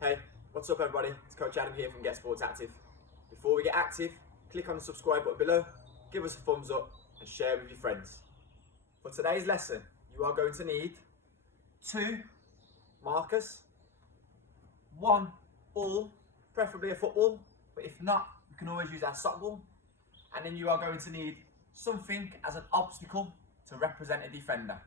Hey, what's up everybody? It's Coach Adam here from Get Sports Active. Before we get active, click on the subscribe button below, give us a thumbs up and share with your friends. For today's lesson, you are going to need 2 markers, 1 ball, preferably a football, but if not, you can always use our sock ball. And then you are going to need something as an obstacle to represent a defender.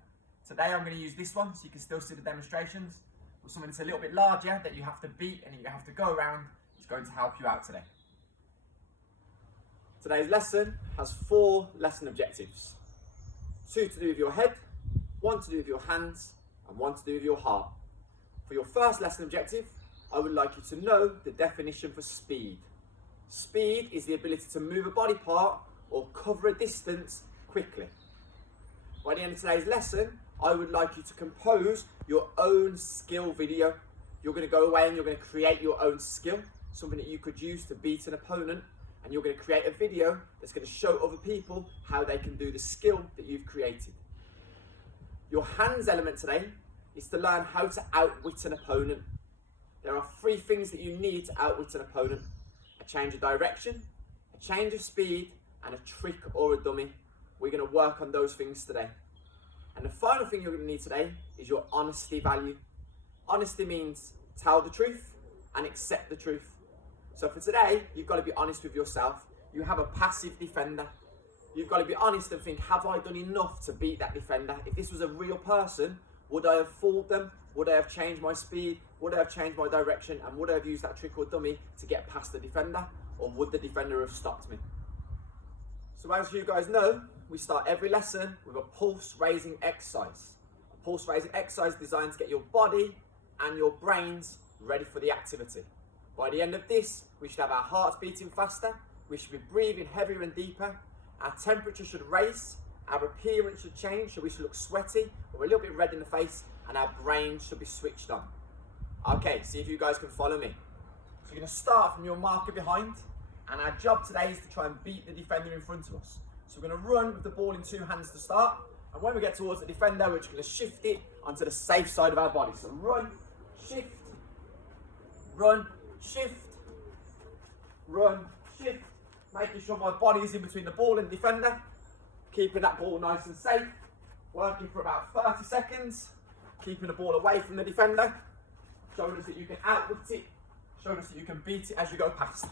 Today I'm going to use this one so you can still see the demonstrations, but something that's a little bit larger that you have to beat and you have to go around is going to help you out today. Today's lesson has 4 lesson objectives. 2 to do with your head, 1 to do with your hands, and 1 to do with your heart. For your first lesson objective, I would like you to know the definition for speed. Speed is the ability to move a body part or cover a distance quickly. By the end of today's lesson, I would like you to compose your own skill video. You're going to go away and you're going to create your own skill, something that you could use to beat an opponent, and you're going to create a video that's going to show other people how they can do the skill that you've created. Your hands element today is to learn how to outwit an opponent. There are 3 things that you need to outwit an opponent: a change of direction, a change of speed, and a trick or a dummy. We're going to work on those things today. And the final thing you're going to need today is your honesty value. Honesty means tell the truth and accept the truth. So for today, you've got to be honest with yourself. You have a passive defender. You've got to be honest and think, have I done enough to beat that defender? If this was a real person, would I have fooled them? Would I have changed my speed? Would I have changed my direction? And would I have used that trick or dummy to get past the defender? Or would the defender have stopped me? So as you guys know, we start every lesson with a pulse raising exercise. A pulse raising exercise designed to get your body and your brains ready for the activity. By the end of this, we should have our hearts beating faster, we should be breathing heavier and deeper, our temperature should raise, our appearance should change, so we should look sweaty or a little bit red in the face, and our brain should be switched on. Okay, see if you guys can follow me. So you're going to start from your marker behind, and our job today is to try and beat the defender in front of us. So we're going to run with the ball in 2 hands to start, and when we get towards the defender, we're just going to shift it onto the safe side of our body. So run, shift, run, shift, run, shift, making sure my body is in between the ball and the defender, keeping that ball nice and safe, working for about 30 seconds, keeping the ball away from the defender, showing us that you can outwit it, showing us that you can beat it as you go past.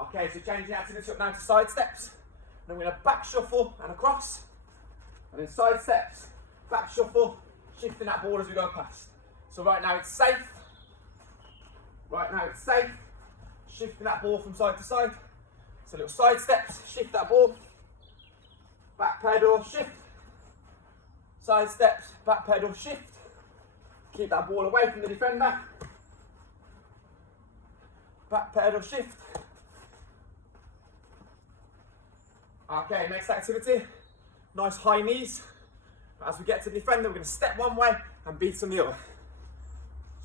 Okay, so changing the activity up now to side steps. Then we're going to back shuffle and across, and then side steps, back shuffle, shifting that ball as we go past. So right now it's safe, shifting that ball from side to side. So little side steps, shift that ball, back pedal, shift, side steps, back pedal, shift, keep that ball away from the defender, back pedal, shift. Okay, next activity, nice high knees. As we get to the defender, we're going to step one way and beat them the other.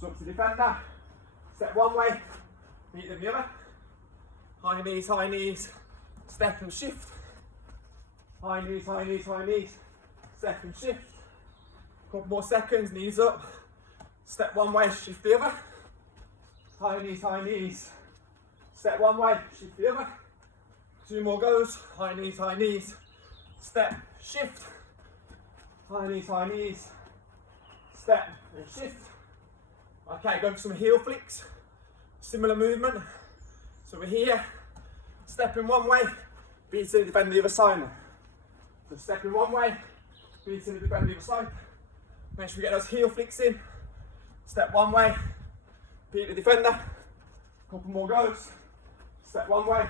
So up to defender, step one way, beat them the other. High knees, step and shift. High knees, step and shift. Couple more seconds, knees up. Step one way, shift the other. High knees, step one way, shift the other. 2 more goes, high knees, step, shift. High knees, step and shift. Okay, go for some heel flicks, similar movement. So we're here, stepping one way, beating the defender the other side. So stepping one way, beating the defender the other side. Make sure we get those heel flicks in. Step one way, beat the defender. Couple more goes. Step one way,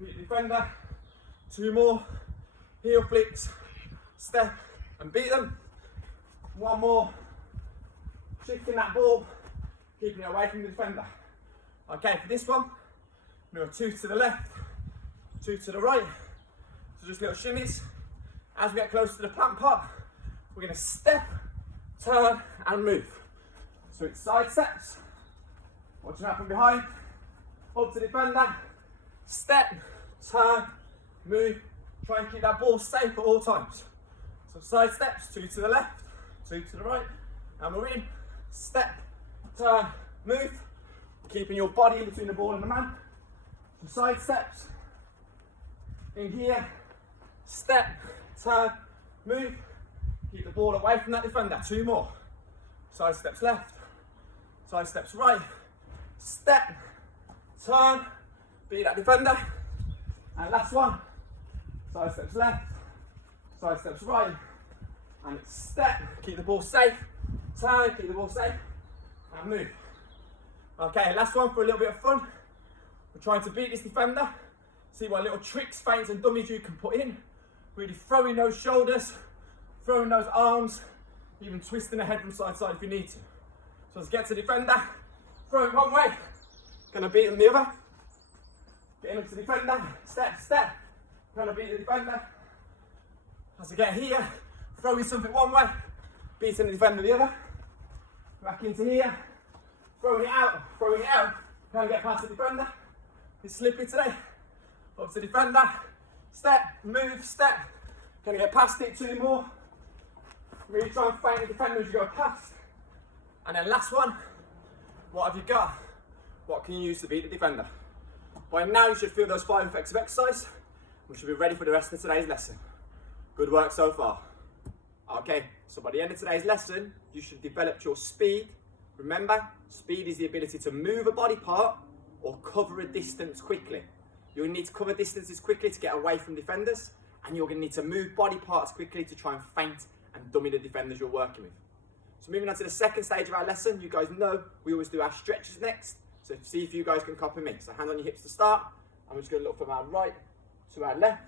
beat the defender. 2 more, heel flicks, step and beat them. 1 more, shifting that ball, keeping it away from the defender. Okay, for this one, we'll go 2 to the left, 2 to the right. So just little shimmies. As we get close to the plant pot, we're going to step, turn and move. So it's side steps, watch what happen behind, up to defender, step, turn, move, try Try and keep that ball safe at all times. So side steps, 2 to the left, 2 to the right, and we're in. Step, turn, move. Keeping your body in between the ball and the man. So side steps, in here, step, turn, move. Keep the ball away from that defender. 2 more. Side steps left, side steps right, step, turn, beat that defender. And last one, side steps left, side steps right, and step, keep the ball safe, turn, keep the ball safe, and move. Okay, last one for a little bit of fun. We're trying to beat this defender, see what little tricks, feints and dummies you can put in. Really throwing those shoulders, throwing those arms, even twisting the head from side to side if you need to. So let's get to the defender, throw it one way, gonna beat him the other. Getting up to the defender, step, step, gonna beat the defender. As I get here, throwing something one way, beating the defender the other. Back into here, throwing it out, can't get past the defender. It's slippery today. Up to the defender, step, move, step. Gonna get past it, 2 more. Really try and feint the defender as you go past. And then last one, what have you got? What can you use to beat the defender? By now you should feel those 5 effects of exercise. We should be ready for the rest of today's lesson. Good work so far. Okay, so by the end of today's lesson, you should develop your speed. Remember, speed is the ability to move a body part or cover a distance quickly. You'll need to cover distances quickly to get away from defenders, and you're going to need to move body parts quickly to try and feint and dummy the defenders you're working with. So moving on to the second stage of our lesson, you guys know we always do our stretches next. So see if you guys can copy me. So hand on your hips to start. I'm just going to look from our right to our left.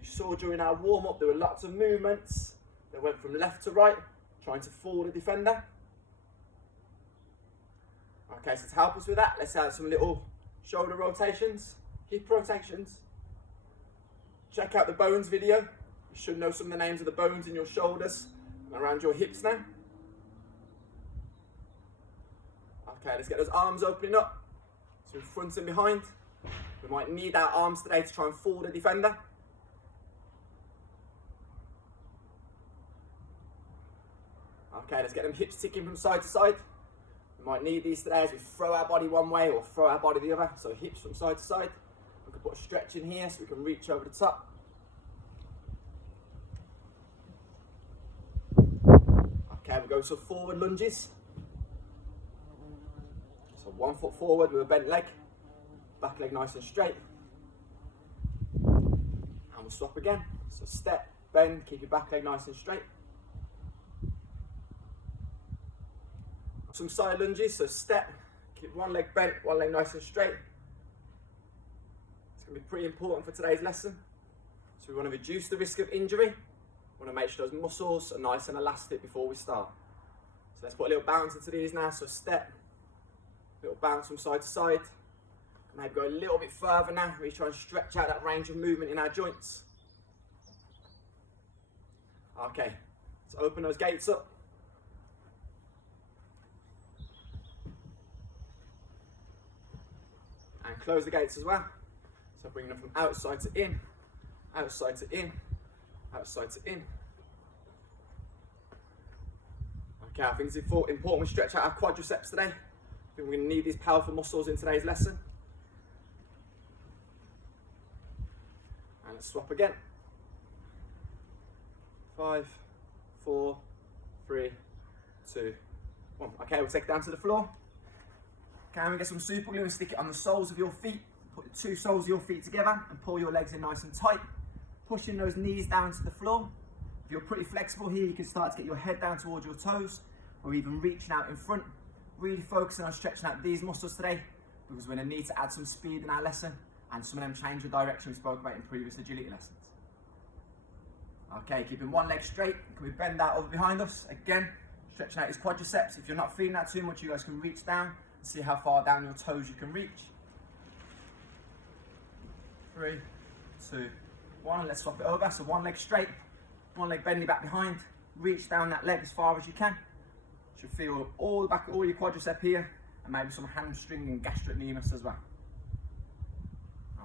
You saw during our warm-up there were lots of movements that went from left to right, trying to fool the defender. Okay, so to help us with that, let's add some little shoulder rotations, hip rotations. Check out the bones video. You should know some of the names of the bones in your shoulders and around your hips now. Okay, let's get those arms opening up. So in front and behind. We might need our arms today to try and fool the defender. Okay, let's get them hips ticking from side to side. We might need these today as we throw our body one way or throw our body the other. So hips from side to side. We can put a stretch in here so we can reach over the top. Okay, we'll go to forward lunges. So 1 foot forward with a bent leg, back leg nice and straight. And we'll swap again. So step, bend, keep your back leg nice and straight. Some side lunges, so step, keep one leg bent, one leg nice and straight. It's going to be pretty important for today's lesson. So we want to reduce the risk of injury. We want to make sure those muscles are nice and elastic before we start. So let's put a little bounce into these now. So step, little bounce from side to side. Maybe go a little bit further now. Really try and stretch out that range of movement in our joints. Okay, let's open those gates up. And close the gates as well. So bringing them from outside to in, outside to in, outside to in. Okay, I think it's important we stretch out our quadriceps today. I think we're going to need these powerful muscles in today's lesson. And let's swap again. 5, 4, 3, 2, 1. Okay, we'll take it down to the floor. Okay, we get some super glue and stick it on the soles of your feet. Put the 2 soles of your feet together and pull your legs in nice and tight. Pushing those knees down to the floor. If you're pretty flexible here, you can start to get your head down towards your toes or even reaching out in front. Really focusing on stretching out these muscles today because we're going to need to add some speed in our lesson and some of them change the direction we spoke about in previous agility lessons. Okay, keeping one leg straight. Can we bend that over behind us? Again, stretching out his quadriceps. If you're not feeling that too much, you guys can reach down and see how far down your toes you can reach. 3, 2, 1. Let's swap it over. So one leg straight, one leg bending back behind. Reach down that leg as far as you can. Should feel all the back, all your quadricep here, and maybe some hamstring and gastrocnemius as well.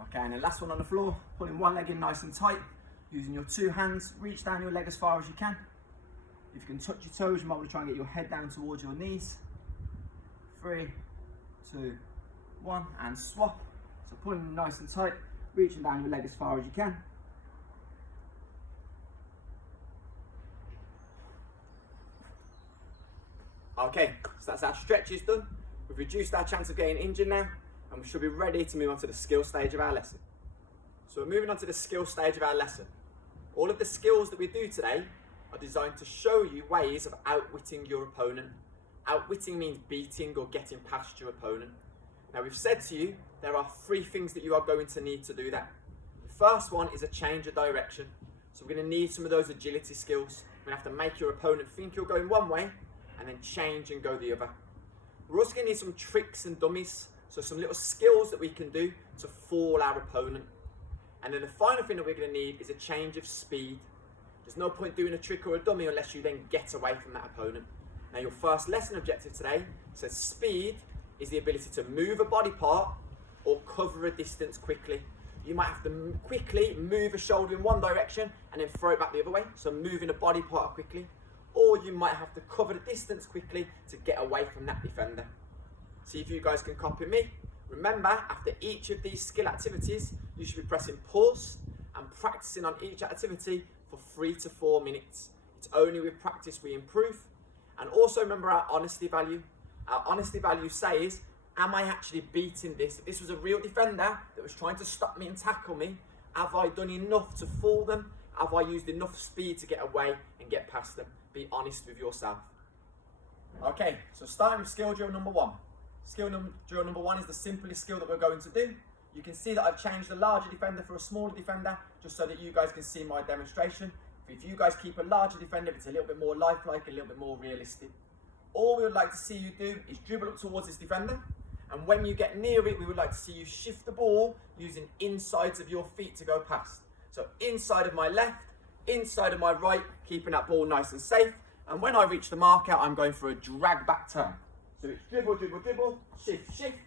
Okay, and then last one on the floor, pulling one leg in nice and tight. Using your two hands, reach down your leg as far as you can. If you can touch your toes, you might want to try and get your head down towards your knees. 3, 2, 1, and swap. So pulling nice and tight, reaching down your leg as far as you can. Okay, so that's our stretches done. We've reduced our chance of getting injured now, and we should be ready to move on to the skill stage of our lesson. So we're moving on to the skill stage of our lesson. All of the skills that we do today are designed to show you ways of outwitting your opponent. Outwitting means beating or getting past your opponent. Now we've said to you, there are 3 things that you are going to need to do that. The first one is a change of direction. So we're going to need some of those agility skills. We're going to have to make your opponent think you're going one way and then change and go the other. We're also going to need some tricks and dummies. So some little skills that we can do to fool our opponent. And then the final thing that we're going to need is a change of speed. There's no point doing a trick or a dummy unless you then get away from that opponent. Now your first lesson objective today says speed is the ability to move a body part or cover a distance quickly. You might have to quickly move a shoulder in one direction and then throw it back the other way, so moving a body part quickly. Or you might have to cover the distance quickly to get away from that defender. See if you guys can copy me. Remember, after each of these skill activities, you should be pressing pause and practicing on each activity for 3 to 4 minutes. It's only with practice we improve. And also remember our honesty value. Our honesty value says, am I actually beating this? If this was a real defender that was trying to stop me and tackle me, have I done enough to fool them? Have I used enough speed to get away and get past them? Be honest with yourself. Okay, so starting with skill drill number 1. Drill number 1 is the simplest skill that we're going to do. You can see that I've changed the larger defender for a smaller defender, just so that you guys can see my demonstration. If you guys keep a larger defender, it's a little bit more lifelike, a little bit more realistic. All we would like to see you do is dribble up towards this defender, and when you get near it, we would like to see you shift the ball using insides of your feet to go past. So inside of my left, inside of my right, keeping that ball nice and safe. And when I reach the marker, I'm going for a drag back turn. So it's dribble, dribble, dribble, shift, shift,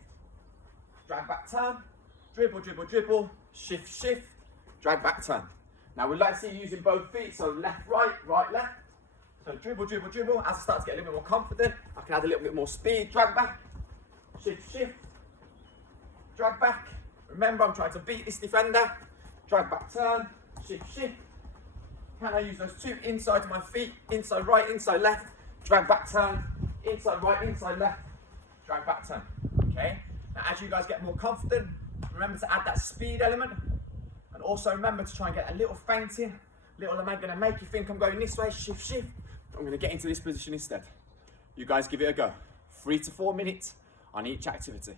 drag back turn, dribble, dribble, dribble, shift, shift, drag back turn. Now we'd like to see you using both feet, so left, right, right, left. So dribble, dribble, dribble. As I start to get a little bit more confident, I can add a little bit more speed, drag back, shift, shift, drag back. Remember, I'm trying to beat this defender. Drag back turn, shift, shift. Can I use those 2 insides of my feet, inside right, inside left, drag back turn, inside right, inside left, drag back turn. Okay? Now as you guys get more confident, remember to add that speed element. And also remember to try and get a little feint in. Little am I going to make you think I'm going this way, shift, shift. I'm going to get into this position instead. You guys give it a go. 3 to 4 minutes on each activity.